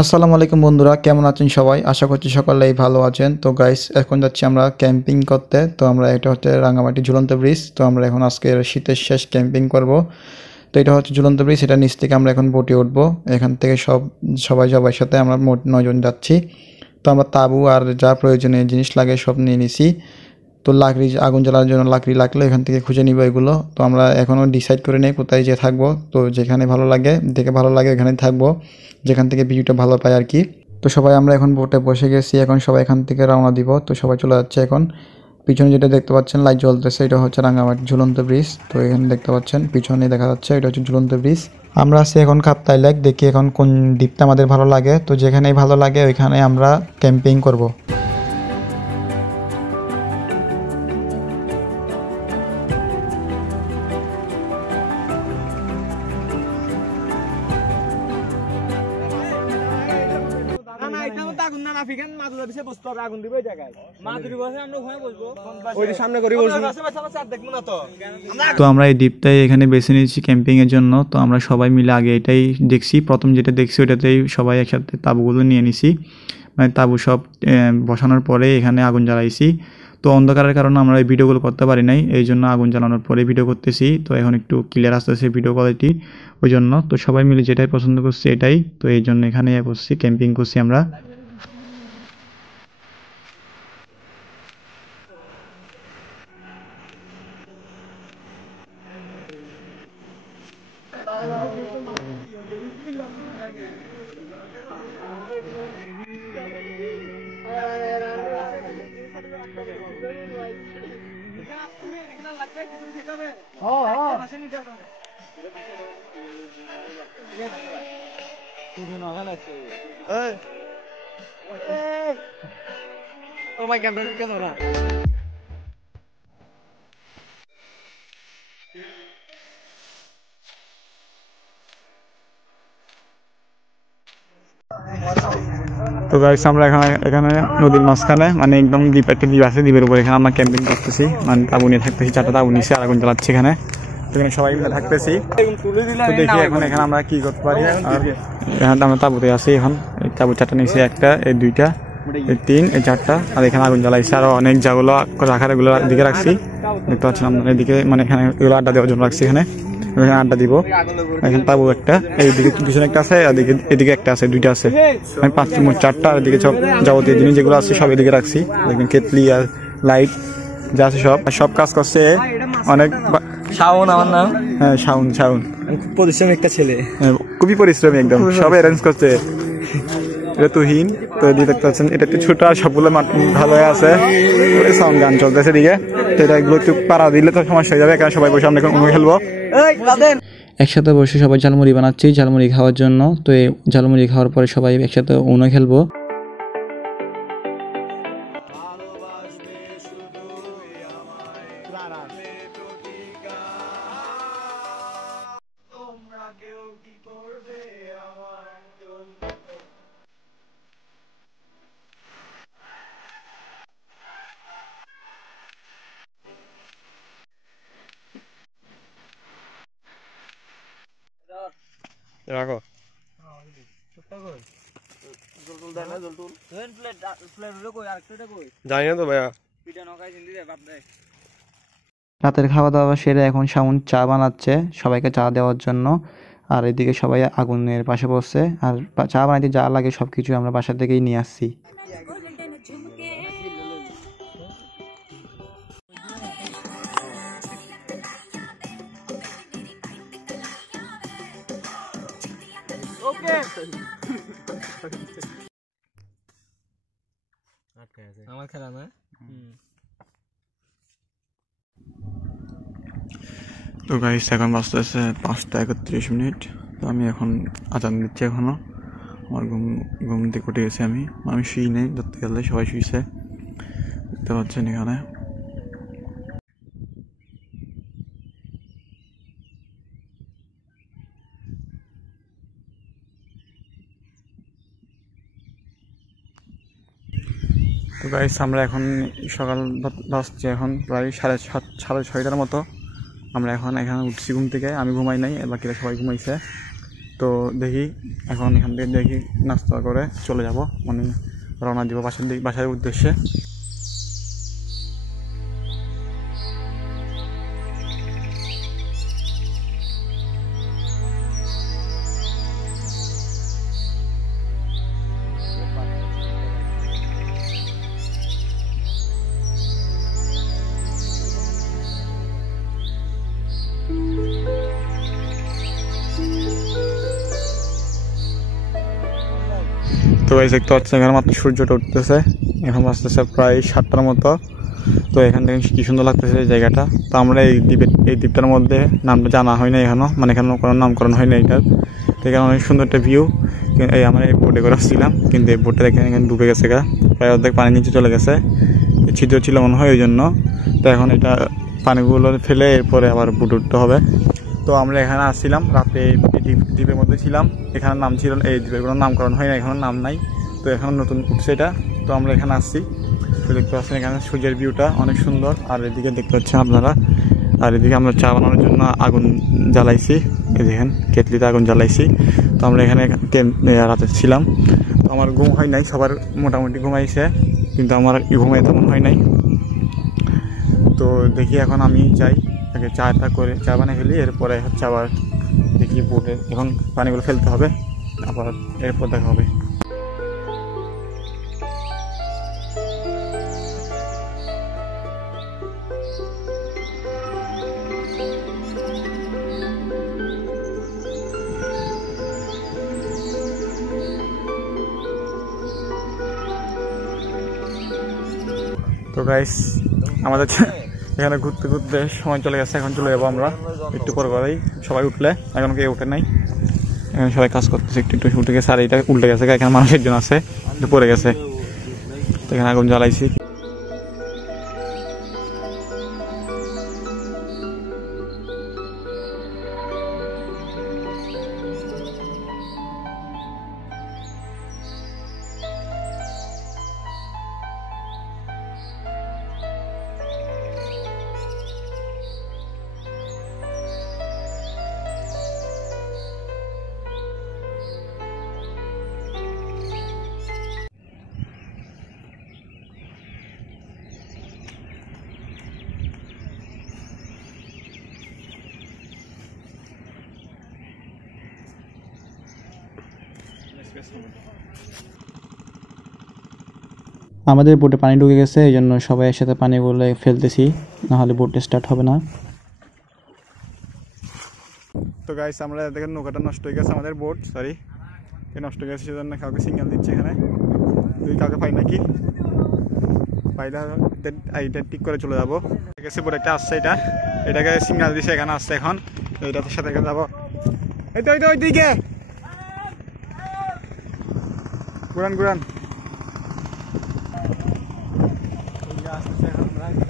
আসসালামু আলাইকুম বন্ধুরা, কেমন আছেন সবাই? আশা করছি সকলেই ভালো আছেন। তো গাইস, এখন যাচ্ছি আমরা ক্যাম্পিং করতে। তো আমরা এটা হচ্ছে রাঙামাটি ঝুলন্ত ব্রিজ। তো আমরা এখন আজকে শীতের শেষ ক্যাম্পিং করব। তো এটা হচ্ছে ঝুলন্ত ব্রিজ, এটা নিচ থেকে আমরা এখন বোটে উঠবো। এখান থেকে সবার সাথে আমরা মোট 9 জন যাচ্ছি। তো আমরা তাঁবু আর যা প্রয়োজনীয় জিনিস লাগে সব নিয়ে নিছি। তো লাকড়ি, আগুন জ্বালানোর জন্য লাকড়ি লাগলে এখান থেকে খুঁজে নিব এগুলো। তো আমরা এখনও ডিসাইড করে নেই কোথায় যেয়ে থাকবো। তো যেখানে ভালো লাগে, দেখে ভালো লাগে ওখানেই থাকবো, যেখান থেকে ভিউটা ভালো পাই আর কি। তো সবাই আমরা এখন বোটে বসে গেছি, এখন সবাই এখান থেকে রওনা দিব। তো সবাই চলে যাচ্ছে এখন। পিছনে যেটা দেখতে পাচ্ছেন লাইট জ্বলতেছে, এটা হচ্ছে রাঙামাটি ঝুলন্ত ব্রিজ। তো এখানে দেখতে পাচ্ছেন পিছনে দেখা যাচ্ছে এটা হচ্ছে ঝুলন্ত ব্রিজ। আমরা আছি এখন কাপ্তাই লেক, দেখি এখন কোন দ্বীপটা আমাদের ভালো লাগে। তো যেখানেই ভালো লাগে ওইখানে আমরা ক্যাম্পিং করব। তো আমরা এই দ্বীপটাই এখানে বেছে নিয়েছি ক্যাম্পিংয়ের জন্য। তো আমরা সবাই মিলে আগে এটাই দেখছি, প্রথম যেটা দেখছি ওটাতেই সবাই একসাথে তাঁবুগুলো নিয়ে নিছি। মানে তাঁবু সব বসানোর পরে এখানে আগুন জ্বালাইছি। তো অন্ধকারের কারণে আমরা এই ভিডিওগুলো করতে পারি নাই, এই জন্য আগুন জ্বালানোর পরে ভিডিও করতেছি। তো এখন একটু ক্লিয়ার আসতেছে ভিডিও কোয়ালিটি, ওই জন্য। তো সবাই মিলে যেটাই পছন্দ করছি এটাই, তো এই জন্য এখানে করছি, ক্যাম্পিং করছি আমরা। Oh my god, ¿qué hora? তো গাইস, আমরা এখানে নদীর মাঝখানে, মানে একদম দ্বীপ, একটা দ্বীপ আছে, দ্বীপের উপর এখানে আমরা ক্যাম্পিং করতেছি। মানে তাঁবু নিয়ে থাকতেছি, 4টা তাঁবু নিয়েছি আর আগুন জ্বালাচ্ছি এখানে। এখানে সবাই মিলে থাকতেছি। তো দেখি এখন এখানে আমরা কি করতে পারি। আর এখানে আমরা তাঁবুতে আছি এখন। এই তাঁবু 4টা নিয়েছি, একটা, এই 2টা, এই 3, এই 4টা। আর এখানে আগুন জ্বালাইছি, আরো অনেক জাগুলো রাখার এগুলো দিকে রাখছি, দেখতে পাচ্ছেন আপনার। এদিকে মানে এখানে এগুলো আড্ডা দেওয়ার জন্য রাখছি, এখানে আড্ডা দিব। এখানে তাঁবু একটা, এইদিকে পিছনে একটা আছে, এদিকে একটা আছে, 2টা আছে, মানে 5টা, মোট 4টা। আর এদিকে সব যাবতীয় জিনিস যেগুলো আছে সব এদিকে রাখছি। দেখবেন কেতলি আর লাইট যা আছে সব কাজ করছে অনেক। শাওন আমার নাম। হ্যাঁ, শাওন। খুব পরিশ্রমী একটা ছেলে, খুবই পরিশ্রমী একদম, সব অ্যারেঞ্জ করছে। এটা তুহিন। তো এদিকে দেখতে পাচ্ছেন এটা একটু ছোট, আর সবগুলো ভালো হয়ে আছে। সাউন্ড গান চলতেছে এদিকে। তো এটা এগুলো একটু পাড়া দিলে তো সমস্যা হয়ে যাবে, কারণ সবাই বসে আমরা এখন খেলবো। একসাথে বসে সবাই ঝালমুড়ি বানাচ্ছি ঝালমুড়ি খাওয়ার জন্য। তো এই ঝালমুড়ি খাওয়ার পরে সবাই একসাথে উনো খেলবো। রাখো। জানি না তো ভাইয়া। রাতের খাওয়া দাওয়া সেরে এখন শাওন চা বানাচ্ছে সবাইকে চা দেওয়ার জন্য। আর এদিকে সবাই আগুনের পাশে বসছে। আর চা বানাইতে যা লাগে সব কিছু আমরা বাসা থেকেই নিয়ে আসছি। আমার খেলা না। তো গাইস, এখন বাজতেছে 5টা 31 মিনিট। তো আমি এখন আজান দিচ্ছি এখনো। আমার ঘুম থেকে উঠে গেছি। আমি শুই নেই, ধরতে গেলে সবাই শুইছে, দেখতে পাচ্ছেন এখানে। তো গাইস, আমরা এখন সকাল বাজছে এখন প্রায় 6:30 মতো। আমরা এখন এখানে উঠছি ঘুম থেকে। আমি ঘুমাই নাই, বাকিরা সবাই ঘুমাইছে। তো দেখি এখন এখান থেকে দেখি নাস্তা করে চলে যাব, মানে রওনা দিব বাসার উদ্দেশ্যে। তো গাইস দেখতে পাচ্ছেন এখানে মাত্র সূর্যটা উঠতেছে, এখন বাজতেছে প্রায় 7টার মতো। তো এখান থেকে কি সুন্দর লাগতেছে এই জায়গাটা। তো আমরা এই দ্বীপটার মধ্যে নামটা জানা হয় না এখনো, মানে এখানে কোনো নামকরণ হয় না এটার। তো এখানে অনেক সুন্দর একটা ভিউ। এই আমরা এই বোটে করে আসছিলাম, কিন্তু এই বোটটা এখানে ডুবে গেছে গা, প্রায় অর্ধেক পানির নিচে চলে গেছে, ছিদ্র ছিল মনে হয় ওই জন্য। তো এখন এটা পানিগুলো ফেলে এরপরে আবার বোট উঠতে হবে। তো আমরা এখানে আসছিলাম রাতে, দ্বীপের মধ্যে ছিলাম। এখানে নাম ছিল, এই দ্বীপের কোনো নামকরণ হয় না, এখানে নাম নাই। তো এখন নতুন উঠছে এটা, তো আমরা এখানে আসছি। তো দেখতে পাচ্ছেন এখানে সূর্যের ভিউটা অনেক সুন্দর। আর এদিকে দেখতে পাচ্ছেন আপনারা, আর এদিকে আমরা চা বানানোর জন্য আগুন জ্বালাইছি, এই দেখেন কেটলিতে আগুন জ্বালাইছি। তো আমরা এখানে রাতে ছিলাম। তো আমার ঘুম হয় নাই, সবার মোটামুটি ঘুমাইছে, কিন্তু আমার ঘুমাই তেমন হয় নাই। তো দেখি এখন আমি যাই, আগে চাটা করে চা বানিয়ে ফেলি, এরপরে হচ্ছে আবার দেখি বোটে এখন পানিগুলো ফেলতে হবে, আবার এরপর দেখা হবে। তো গাইস আমাদের এখানে ঘুরতে ঘুরতে সময় চলে গেছে, এখন চলে যাবো আমরা একটু পর করেই। সবাই উঠলে, এখন কেউ উঠে নাই, এখানে সবাই কাজ করতেছে, একটু একটু উঠে গেছে। আর এটা উল্টে গেছে, এখানে মানুষ একজন আছে একটু পড়ে গেছে, তো এখানে আগুন জ্বালাইছি। আমাদের বোটে পানি ঢুকে গেছে, এই জন্য সবাই একসাথে পানিগুলো ফেলতেছি, নাহলে বোটে স্টার্ট হবে না। তো গাইস আমরা দেখেন নৌকাটা নষ্ট হয়ে গেছে, আমাদের বোট নষ্ট হয়ে গেছে, সেজন্য কাউকে সিগন্যাল দিচ্ছে এখানে। তুই কাউকে পাই নাকি, পাইলে এইটা ঠিক করে চলে যাবো। গেছে বোট একটা আসছে, এটাকে সিগন্যাল দিচ্ছে, এখানে আসছে, এখন এইটার সাথে যাবো। এই তো ওই দিকে ঘুরান আসতেছে এখন।